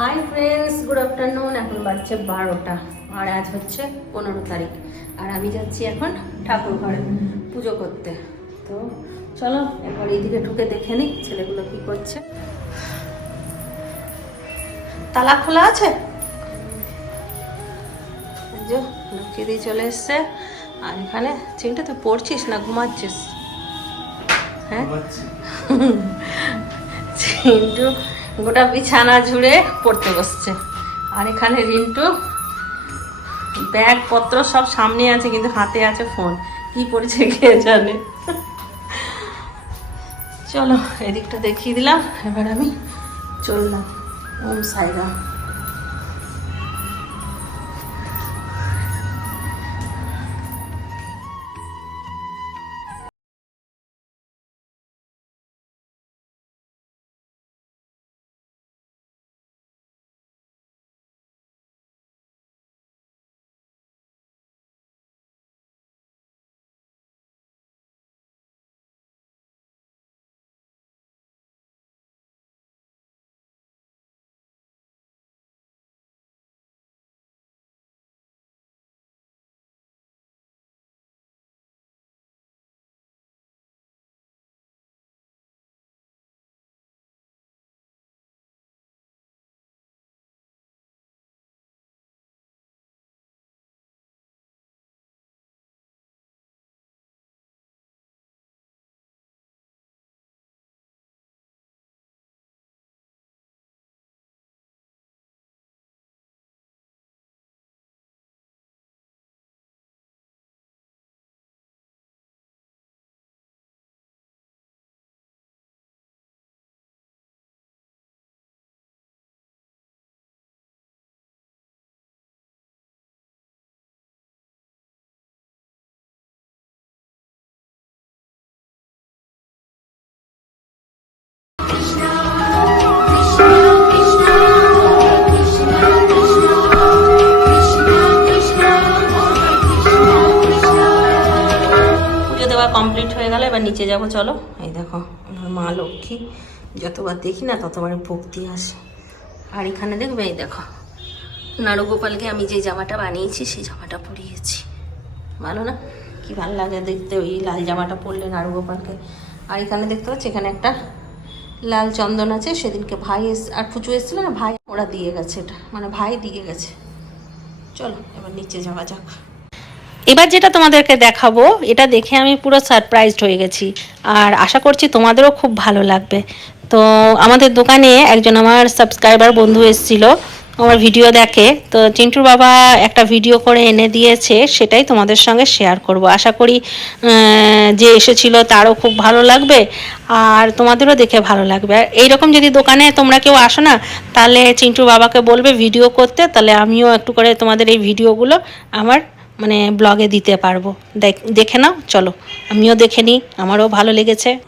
Hi friends good afternoon এখন বাজছে বারোটা আর আজ হচ্ছে পনেরো তারিখ। আর আমি যাচ্ছি এখন ঠাকুর ঘরে পুজো করতে। তো চলো একবার এইদিকে ঢুকে দেখে নিই ছেলেগুলো কি করছে। তালা খোলা আছে? লক্ষ্মী দিয়ে চলে এসছে। আর এখানে চিন্তা তুই পড়ছিস না ঘুমাচ্ছিস? হ্যাঁ? চিন্টু গোটা বিছানা জুড়ে পড়তে বসছে। আর এখানে রিন্টু, ব্যাগপত্র সব সামনে আছে, কিন্তু হাতে আছে ফোন কি পড়েছে কে জানে? চলো, এদিকটা দেখিয়ে দিলাম। এবার আমি চললাম। ওম সাইরাম। কমপ্লিট হয়ে গেল, এবার নিচে যাব, চলো। এই দেখো মা লক্ষ্মী, যতবার দেখি না ততবার ভক্তি আসে। আর এখানে দেখবে, এই দেখো, নারুগোপালকে আমি যে জামাটা বানিয়েছি, সেই জামাটা পরিয়েছি। ভালো না? কি ভালো লাগে দেখতে, ওই লাল জামাটা পরলে নারুগোপালকে। আর এখানে দেখতে পাচ্ছি, এখানে একটা লাল চন্দন আছে, সেদিনকে ভাই এস, আর পুজো এসেছিল না, ভাই ওরা দিয়ে গেছে এটা মানে ভাই দিয়ে গেছে। চলো, এবার নিচে যাওয়া যাক। এবার যেটা তোমাদেরকে দেখাবো, এটা দেখে আমি পুরো সারপ্রাইজড হয়ে গেছি। আর আশা করছি তোমাদেরও খুব ভালো লাগবে। তো আমাদের দোকানে একজন আমার সাবস্ক্রাইবার বন্ধু এসেছিল, আমার ভিডিও দেখে। তো চিন্টুর বাবা একটা ভিডিও করে এনে দিয়েছে, সেটাই তোমাদের সঙ্গে শেয়ার করব। আশা করি যে এসেছিল তারও খুব ভালো লাগবে, আর তোমাদেরও দেখে ভালো লাগবে। আর এইরকম যদি দোকানে তোমরা কেউ আসো না, তাহলে চিন্টুর বাবাকে বলবে ভিডিও করতে, তাহলে আমিও একটু করে তোমাদের এই ভিডিওগুলো আমার মানে ব্লগে দিতে পারব। দেখ- নাও, চলো। আমিও দেখে নিই, আমারও ভালো লেগেছে।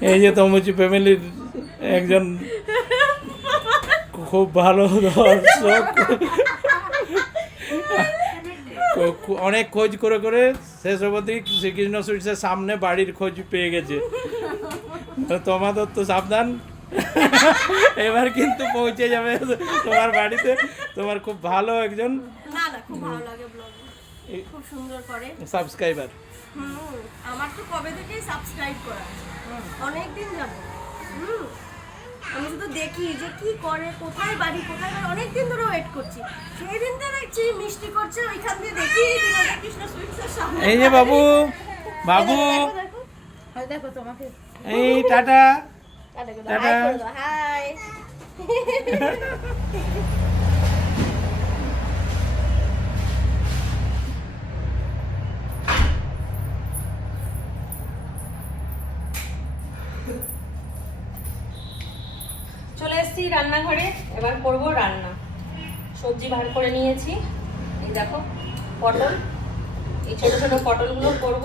এই যে তমুচি ফ্যামিলির একজন খুব ভালো দর্শক। অনেক খোঁজ করে করে শেষ অবধি শ্রীকৃষ্ণ সুইটসের সামনে বাড়ির খোঁজ পেয়ে গেছে। তোমাদের তো সাবধান। এবার কিন্তু পৌঁছে যাবে তোমার বাড়িতে। তোমার খুব ভালো একজন না না খুব ভালো লাগে ব্লগ খুব সুন্দর করে। সাবস্ক্রাইবার হুম আমার তো কবে থেকেই সাবস্ক্রাইব করা অনেক দিন যাব। হুম আমি শুধু দেখি যে কি করে কোথায় বাড়ি কোথায় বাড়ি। অনেক দিন ধরে ওয়েট করছি। সেই দিনটা দেখছি মিষ্টি করছে ওইখান দিয়ে দেখি কৃষ্ণ সুইটসের সামনে। এই যে বাবু বাবু। দেখো, হয় তোমাকে। এই টাটা। হাই চলে এসেছি রান্নাঘরে। এবার করব রান্না। সবজি বার করে নিয়েছি। এই দেখো পটল। এই ছোটো ছোটো পটলগুলো করব।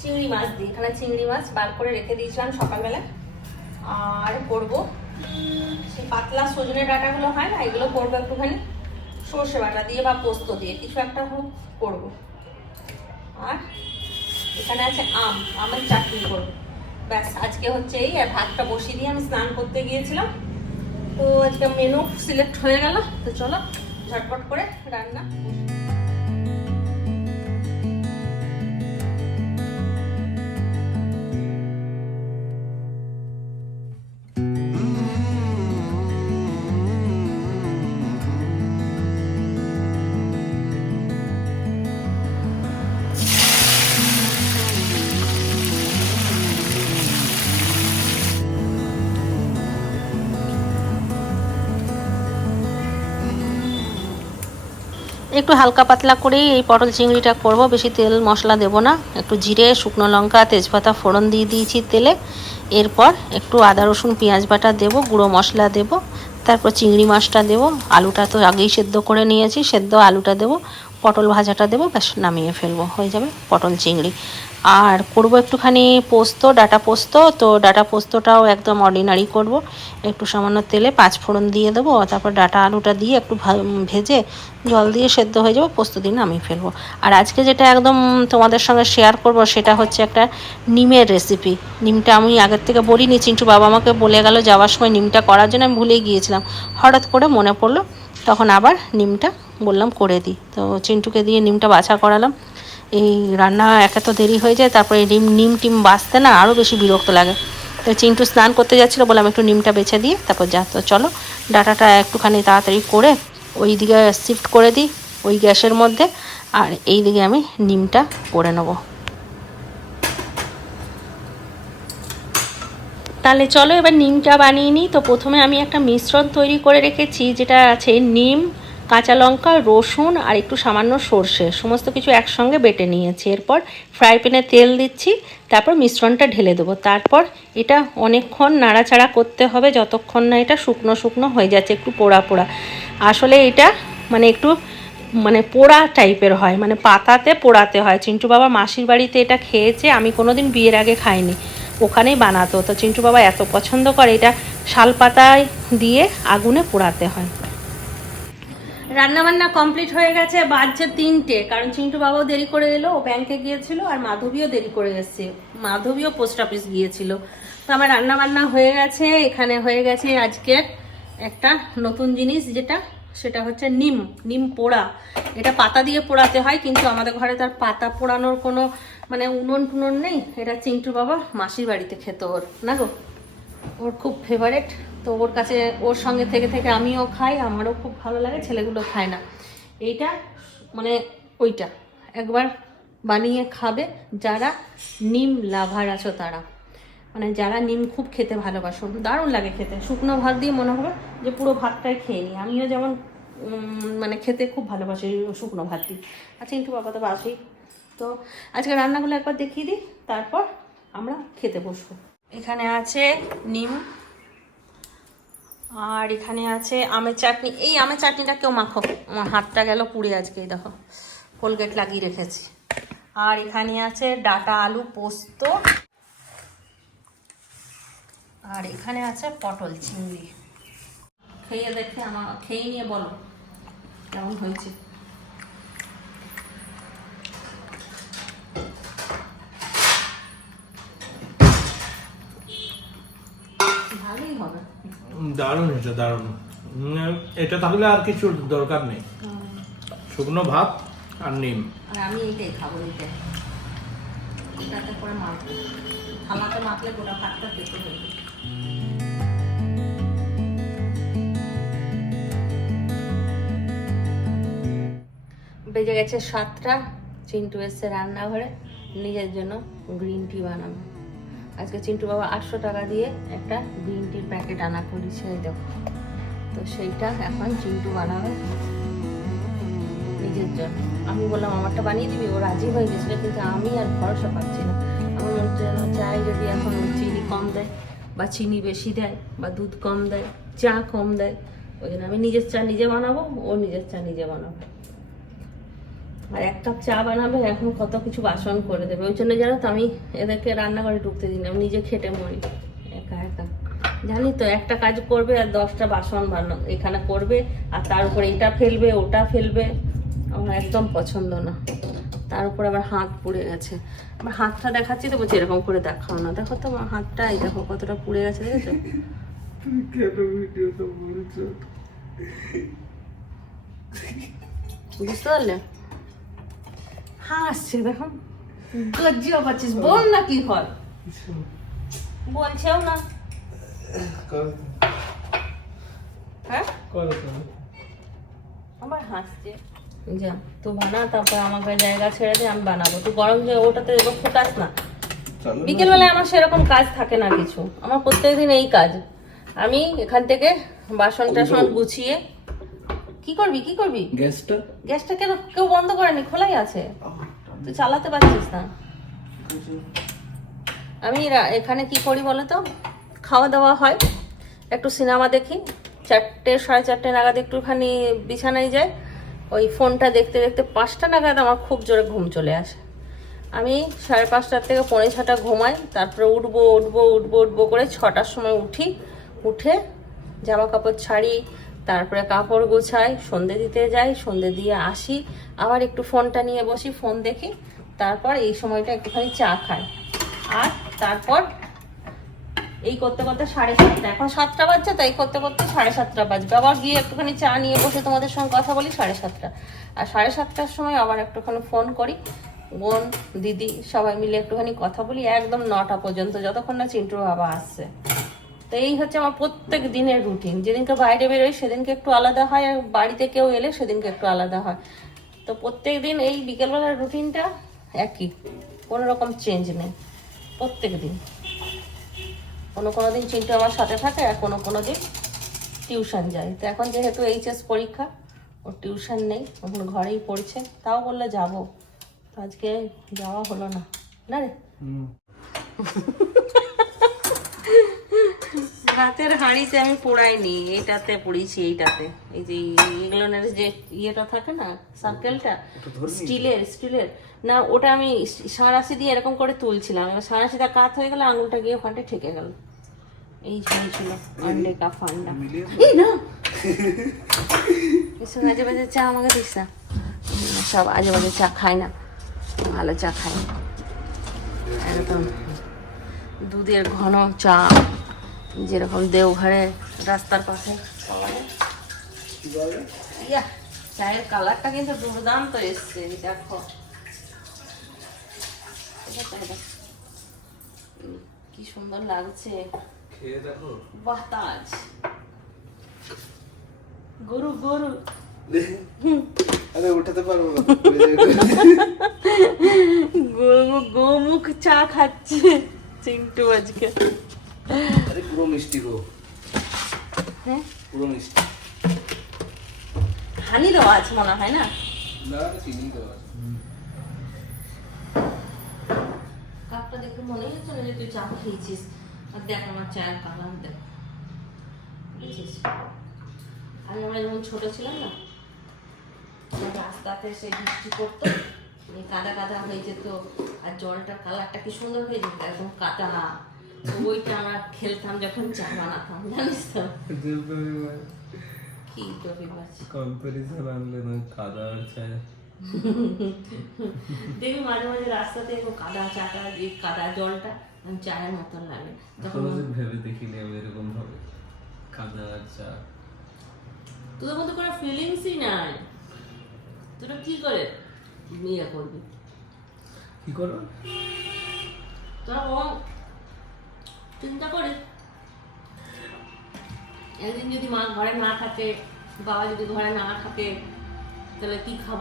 চিংড়ি মাছ দিয়ে। এখানে চিংড়ি মাছ বার করে রেখে দিয়েছিলাম সকালবেলা। আর করব। সেই পাতলা সজনে ডাটাগুলো হয় না, এগুলো করব একটুখানি। সর্ষে বাটা দিয়ে বা পোস্ত দিয়ে, কিছু একটা হোক, করব। আর এখানে আছে আম, আমের চাটনি করব। ব্যাস, আজকে হচ্ছে এই ভাতটা বসিয়ে দিয়ে আমি স্নান করতে গিয়েছিলাম। তো আজকে মেনু সিলেক্ট হয়ে গেল। তো চলো, ঝটপট করে রান্না একটু হালকা পাতলা করেই এই পটল চিংড়িটা করব। বেশি তেল মশলা দেব না। একটু জিরে, শুকনো লঙ্কা, তেজপাতা ফোড়ন দিয়ে দিয়েছি তেলে। এরপর একটু আদা, রসুন, পেঁয়াজ বাটা দেবো, গুঁড়ো মশলা দেব, তারপর চিংড়ি মাছটা দেব। আলুটা তো আগেই সেদ্ধ করে নিয়েছি, সেদ্ধ আলুটা দেব, পটল ভাজাটা দেবো, ব্যাস নামিয়ে ফেলব। হয়ে যাবে পটল চিংড়ি। আর করব একটুখানি পোস্ত, ডাটা পোস্ত। তো ডাটা পোস্তটাও একদম অর্ডিনারি করব। একটু সামান্য তেলে পাঁচ ফোড়ন দিয়ে দেবো, তারপর ডাটা আলুটা দিয়ে একটু ভেজে জল দিয়ে সেদ্ধ হয়ে যাবে, পোস্ত দিয়ে নামিয়ে ফেলব। আর আজকে যেটা একদম তোমাদের সঙ্গে শেয়ার করব, সেটা হচ্ছে একটা নিমের রেসিপি নিমটা আমি আগের থেকে বলিনি, চিন্টু বাবা আমাকে বলে গেল যাওয়ার সময় নিমটা করার জন্য, আমি ভুলে গিয়েছিলাম। হঠাৎ করে মনে পড়ল, তখন আবার নিমটা বললাম করে দিই। তো চিন্টুকে দিয়ে নিমটা বাছা করালাম। এই রান্না একে তো দেরি হয়ে যায়, তারপরে নিম নিম টিম বাঁচতে না আরও বেশি বিরক্ত লাগে। তো চিন্টু স্নান করতে যাচ্ছিল বললাম একটু নিমটা বেছে দিয়ে তারপর যা, তো চলো ডাটাটা একটুখানি তাড়াতাড়ি করে ওই দিকে শিফট করে দিই ওই গ্যাসের মধ্যে, আর এই দিকে আমি নিমটা করে নেব। তাহলে চলো এবার নিমটা বানিয়ে নিই, তো প্রথমে আমি একটা মিশ্রণ তৈরি করে রেখেছি, যেটা আছে নিম কাঁচা লঙ্কা, রসুন আর একটু সামান্য সর্ষে, সমস্ত কিছু একসঙ্গে বেটে নিয়েছি। এরপর ফ্রাই প্যানে তেল দিচ্ছি, তারপর মিশ্রণটা ঢেলে দেবো। তারপর এটা অনেকক্ষণ নাড়াচাড়া করতে হবে, যতক্ষণ না এটা শুকনো শুকনো হয়ে যাচ্ছে, একটু পোড়া পোড়া। আসলে এটা মানে একটু মানে পোড়া টাইপের হয় মানে পাতাতে পোড়াতে হয়। চিন্টু বাবা মাসির বাড়িতে এটা খেয়েছে, আমি কোনো দিন বিয়ের আগে খাইনি। ওখানেই বানাতো। তো চিন্টু বাবা এত পছন্দ করে, এটা শাল পাতায় দিয়ে আগুনে পোড়াতে হয়। রান্না বান্না কমপ্লিট হয়ে গেছে, বাজছে তিনটে। কারণ চিন্টু বাবাও দেরি করে এলো, ও ব্যাংকে গিয়েছিল আর মাধবীও দেরি করে এসছে। মাধবীও পোস্ট অফিস গিয়েছিল। তো আমার রান্নাবান্না হয়ে গেছে, এখানে হয়ে গেছে আজকের একটা নতুন জিনিস, যেটা সেটা হচ্ছে নিম নিম পোড়া। এটা পাতা দিয়ে পোড়াতে হয়, কিন্তু আমাদের ঘরে তার পাতা পোড়ানোর কোনো মানে উনুন টুনুন নেই। এটা চিন্টু বাবা মাসির বাড়িতে খেত ওর। না গো? ওর খুব ফেভারেট তো ওর কাছে, ওর সঙ্গে থেকে থেকে আমিও খাই, আমারও খুব ভালো লাগে, ছেলেগুলো খায় না। এইটা মানে ওইটা। একবার বানিয়ে খাবে যারা নিম লাভার আছো তারা। মানে যারা নিম খুব খেতে ভালোবাসো, দারুণ লাগে খেতে। শুকনো ভাত দিয়ে মনে হবে যে পুরো ভাতটাই খেয়ে নিই আমিও যেমন মানে খেতে খুব ভালোবাসি শুকনো ভাত দিই আচ্ছা কিন্তু বাবা তো বাসি তো আজকে রান্নাগুলো একবার দেখিয়ে দিই, তারপর আমরা খেতে বসবো। এখানে আছে নিম, আর এখানে আছে আমের চাটনি। এই আমের চাটনিটা কেউ মাখো। আমার হাতটা গেল পুড়ে আজকে দেখো, কোলগেট লাগিয়ে রেখেছি। আর এখানে আছে ডাটা আলু পোস্ত, আর এখানে আছে পটল চিংড়ি খেয়ে দেখে আমার, খেয়ে নিয়ে বলো, কেমন হয়েছে? হবে। দারুণ এটা দারুণ। এটা তাহলে আর কিছু দরকার নেই। শুকনো ভাত আর নিম। আর আমি এইটাই খাব এইটাই এটাতে করে মাখবো। থালাতে মাখলে গোটা ভাতটা পেতে বেজে গেছে সাতটা। চিন্টু এসছে রান্নাঘরে। নিজের জন্য গ্রিন টি বানাবো। আজকে চিন্টু বাবা আটশো টাকা দিয়ে একটা গ্রিন টির প্যাকেট আনা করেছে দেখো। তো সেইটা এখন চিন্টু বানাবে নিজের জন্য। আমি বললাম, আমারটা বানিয়ে দিবি? ও রাজি হয়ে গেছিল, কিন্তু আমি আর ভরসা পাচ্ছি না। আমার মনে চাই যদি এখন চিনি কম দেয়, বা চিনি বেশি দেয়, বা দুধ কম দেয়, চা কম দেয়। ওই জন্য আমি নিজের চা নিজে বানাবো, ও নিজের চা নিজে বানাবো। আর এক কাপ চা বানাবে এখন কত কিছু বাসন করে দেবে। ওই জন্য জানো তো আমি এদেরকে রান্নাঘরে ঢুকতে দিই না আমি নিজে খেটে মরি। একা একা। জানি তো একটা কাজ করবে আর দশটা বাসন বানানো এখানে করবে আর তার উপরে এটা ফেলবে ওটা ফেলবে। আমার একদম পছন্দ না। তার উপর আবার হাত পুড়ে গেছে। আমার হাতটা দেখাচ্ছি তো বলছি এরকম করে দেখাও না। দেখো তো আমার হাতটা এই দেখো কতটা পুড়ে গেছে দেখেছ? বুঝতে পারলে? হাসছে দেখো গজ্জিও পাচ্ছিস বল না কি হয়। বলছেও না। হ্যাঁ? আমার হাসছে। যা তুই বানা তারপর আমাকে জায়গা ছেড়ে দে আমি বানাবো। তুই গরম যে ওটাতে এবার ফোটাস না। বিকেলবেলায় আমার সেরকম কাজ থাকে না কিছু। আমার প্রত্যেকদিন এই কাজ। আমি এখান থেকে বাসন টাসন গুছিয়ে কি করবি কি করবি? গ্যাসটা? গ্যাসটা কেন? কেউ বন্ধ করেনি খোলাই আছে। তুই চালাতে পারছিস না। আমি এখানে কি করি বলো তো? খাওয়া দাওয়া হয়। একটু সিনেমা দেখি। চারটে সাড়ে চারটে নাগাদ একটুখানি বিছানায় যাই। ওই ফোনটা দেখতে দেখতে পাঁচটা নাগাদ আমার খুব জোরে ঘুম চলে আসে। আমি সাড়ে পাঁচটার থেকে পৌনে ছটা ঘুমাই। তারপরে উঠবো উঠবো উঠবো উঠবো করে ছটার সময় উঠি। উঠে জামা কাপড় ছাড়ি তারপরে কাপড় গোছাই, সন্ধে দিতে যাই, সন্ধে দিয়ে আসি, আবার একটু ফোনটা নিয়ে বসি, ফোন দেখি, তারপর এই সময়টা একটুখানি চা খাই। আর তারপর এই করতে করতে সাড়ে সাতটা, এখন সাতটা বাজছে, তাই করতে করতে সাড়ে সাতটা বাজবে। আবার গিয়ে একটুখানি চা নিয়ে বসে তোমাদের সঙ্গে কথা বলি, সাড়ে সাতটা। আর সাড়ে সাতটার সময় আবার একটুখানি ফোন করি, বোন, দিদি, সবাই মিলে একটুখানি কথা বলি, একদম নটা পর্যন্ত, যতক্ষণ না চিন্টুর বাবা আসছে। তো এই হচ্ছে আমার প্রত্যেক দিনের রুটিন যেদিনকে বাইরে বেরোই সেদিনকে একটু আলাদা হয় আর বাড়িতে কেউ এলে সেদিনকে একটু আলাদা হয়। তো প্রত্যেক দিন এই বিকেলবেলার রুটিনটা একই কোনো রকম চেঞ্জ নেই প্রত্যেক দিন। কোনো কোনো দিন চিন্টু আমার সাথে থাকে আর কোনো কোনো দিন টিউশন যায়। তো এখন যেহেতু এইচএস পরীক্ষা ওর টিউশন নেই এখন ঘরেই পড়ছে তাও বললে যাব। আজকে যাওয়া হলো না। না রে? রাতের হাঁড়িতে আমি পোড়াইনি এইটাতে পড়িয়েছি এইটাতে। এই যে এগুলোনের যে ইয়েটা থাকে না সার্কেলটা স্টিলের স্টিলের। না ওটা আমি সাঁড়াশি দিয়ে এরকম করে তুলছিলাম। এবার সাঁড়াশিটা কাত হয়ে গেলে আঙুলটা গিয়ে ওখানটা ঠেকে গেল। এই হয়েছিল আন্ডে কা ফান্ডা। এই না! এসব আজে বাজে চা আমাকে দিস না। সব আজে বাজে চা খায় না ভালো চা খায় একদম দুধের ঘন চা। যেরকম দেওঘরে রাস্তার পাশে ইয়া চায়ের কালারটা কিন্তু দুর্দান্ত এসছে দেখো কি সুন্দর লাগছে বাতাজ গরু গরু আরে উঠাতে পারব না গোমুখ চা খাচ্ছে চিন্টু আজকে আরে পুরো মিষ্টি গো। হ্যাঁ? পুরো মিষ্টি। হানি দেওয়া আছে মনে হয় না? না চিনি দেওয়া আছে। কাপটা দেখে মনে হচ্ছে না যে তুই চা খেয়েছিস। আর দেখ আমার চায়ের কালার দেখ। বুঝেছিস? আগে আমরা যখন ছোট ছিলাম না রাস্তাতে সে বৃষ্টি পড়তো। কাদা কাদা হয়ে যেত আর জলটার কালারটা কি সুন্দর হয়ে যেত একদম কাদা। তো ওইটা আমরা খেলতাম যখন চা বানাতাম জানিস তো? কি বাজ কম্পারিজন আনলে না কাদা আর চায় দেখবি মাঝে মাঝে রাস্তাতে কাদা চাটা এই কাদা জলটা চায়ের মতন লাগে। তখন ভেবে দেখিনি আমি এরকম ভাবে। কাদা আর চা। তোদের মধ্যে কোনো ফিলিংসই নাই? তোরা কি করে ইয়ে করবি? কি করো তোরা চিন্তা করিস একদিন যদি মা ঘরে না থাকে বাবা যদি ঘরে না থাকে তাহলে কি খাব?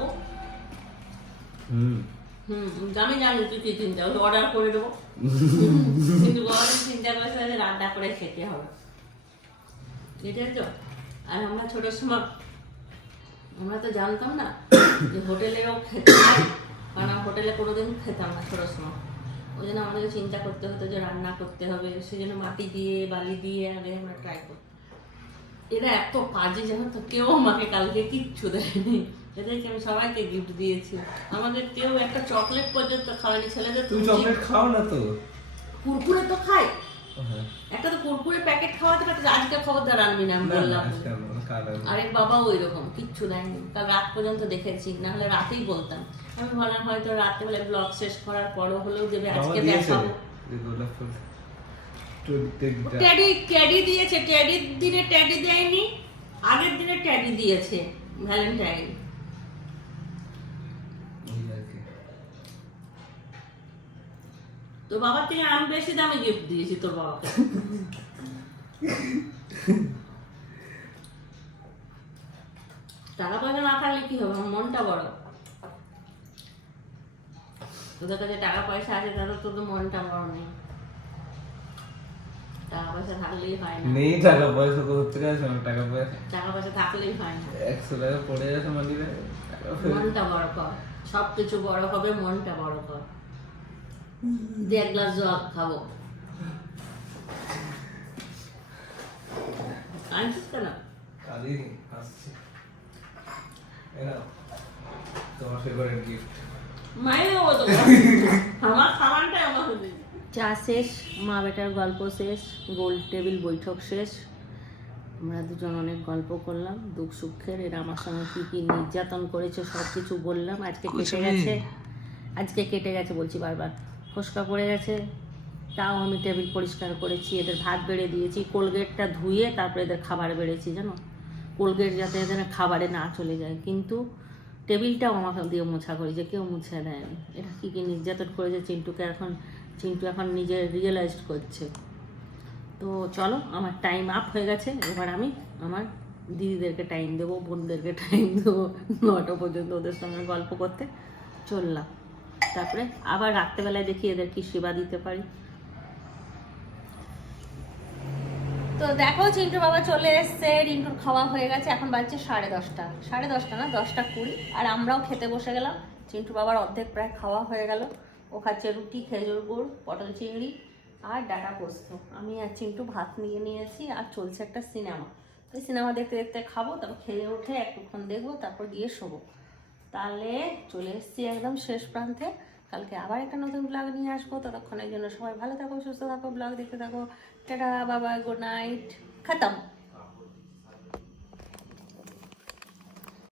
হুম। হুম আমি জানি তুই কি চিন্তা অর্ডার করে দেবো। কিন্তু বাবা চিন্তা করে তাহলে রান্না করে খেতে হবে। এটাই তো। আর আমরা ছোটোর সময় আমরা তো জানতাম না যে হোটেলেও খেতে হয় কারণ হোটেলে কোনোদিন খেতাম না ছোটোর সময়। ওই জন্য আমাদেরকে চিন্তা করতে হতো যে রান্না করতে হবে সেই জন্য মাটি দিয়ে বালি দিয়ে আগে আমরা ট্রাই করতাম। এরা এত কাজে জানো তো কেউ আমাকে কালকে কিচ্ছু দেয়নি। এদেরকে আমি সবাইকে গিফট দিয়েছি। আমাদের কেউ একটা চকলেট পর্যন্ত খাওয়ানি ছেলেদের তুমি চকলেট খাও না তো? কুরকুরে তো খাই। হ্যাঁ। একটা তো কুরকুরে প্যাকেট খাওয়াতে পারতো আজকে খবরদার আনবি না আমি বললাম। আরেক বাবা ওই রকম কিচ্ছু দেয়নি। কাল রাত পর্যন্ত দেখেছি না হলে রাতেই বলতাম। আমি ভাবলাম হয়তো রাত্রেবেলা ব্লগ শেষ করার পরও হলেও দেবে আজকে দেখাবো। ট্যাডি ট্যাডি দিয়েছে ট্যাডির দিনে ট্যাডি দেয়নি আগের দিনে ট্যাডি দিয়েছে ভ্যালেন্টাইন। তোর বাবার থেকে আমি বেশি দামে গিফট দিয়েছি তোর বাবাকে। টাকা পয়সা না থাকলে কি হবে? আমার মনটা বড়। তোদের কাছে টাকা পয়সা আছে তাহলে তোদের মনটা বড় নেই। টাকা পয়সা থাকলেই হয় না। নেই টাকা পয়সা কোথা থেকে আসে টাকা পয়সা? টাকা পয়সা থাকলেই হয় না। একশো টাকা পড়ে আছে মালিকে মনটা বড় কর। সব কিছু বড় হবে মনটা বড় কর। দিয়ে এক গ্লাস জল খাব। আনছিস কেন? কালই আসছে। তোমার ফেভারিট গিফট চা শেষ মা বেটার গল্প শেষ গোল টেবিল বৈঠক শেষ। আমরা দুজন অনেক গল্প করলাম দুঃখ সুখের এরা আমার সঙ্গে কী কী নির্যাতন করেছে সব কিছু বললাম। আজকে কেটে গেছে। আজকে কেটে গেছে বলছি বারবার। ফসকা পড়ে গেছে। তাও আমি টেবিল পরিষ্কার করেছি এদের ভাত বেড়ে দিয়েছি। কোলগেটটা ধুয়ে তারপরে এদের খাবার বেড়েছি জানো? কোলগেট যাতে এদের খাবারে না চলে যায়। কিন্তু টেবিলটাও আমাকে দিয়ে মোছা করেছে কেউ মুছে দেয়নি এটা কী কী নির্যাতন করেছে চিন্টুকে এখন, চিন্টু এখন নিজে রিয়েলাইজ করছে। তো চলো, আমার টাইম আপ হয়ে গেছে। এবার আমি আমার দিদিদেরকে টাইম দেবো, বোনদেরকে টাইম দেবো নটা পর্যন্ত ওদের সঙ্গে গল্প করতে। চললাম। তারপরে আবার রাত্রেবেলায় দেখি এদের কি সেবা দিতে পারি। তো দেখো চিন্টু বাবা চলে এসছে, রিন্টুর খাওয়া হয়ে গেছে, এখন বাজছে সাড়ে দশটা। সাড়ে দশটা না, দশটা কুড়ি। আর আমরাও খেতে বসে গেলাম। চিন্টু বাবার অর্ধেক প্রায় খাওয়া হয়ে গেল। ও খাচ্ছে রুটি, খেজুর গুড়, পটল চিংড়ি আর ডাটা পোস্ত। আমি আর চিন্টু ভাত নিয়ে নিয়েছি আর চলছে একটা সিনেমা। ওই সিনেমা দেখতে দেখতে খাব, তারপর খেয়ে উঠে একটুক্ষণ দেখব, তারপর গিয়ে শোবো। তাহলে চলে এসেছি একদম শেষ প্রান্তে। কালকে আবার একটা নতুন ব্লগ নিয়ে আসব। ততক্ষণের জন্য সবাই ভালো থাকো, সুস্থ থাকো ব্লগ দেখতে থাকো। টাটা বাবা গুড নাইট খতম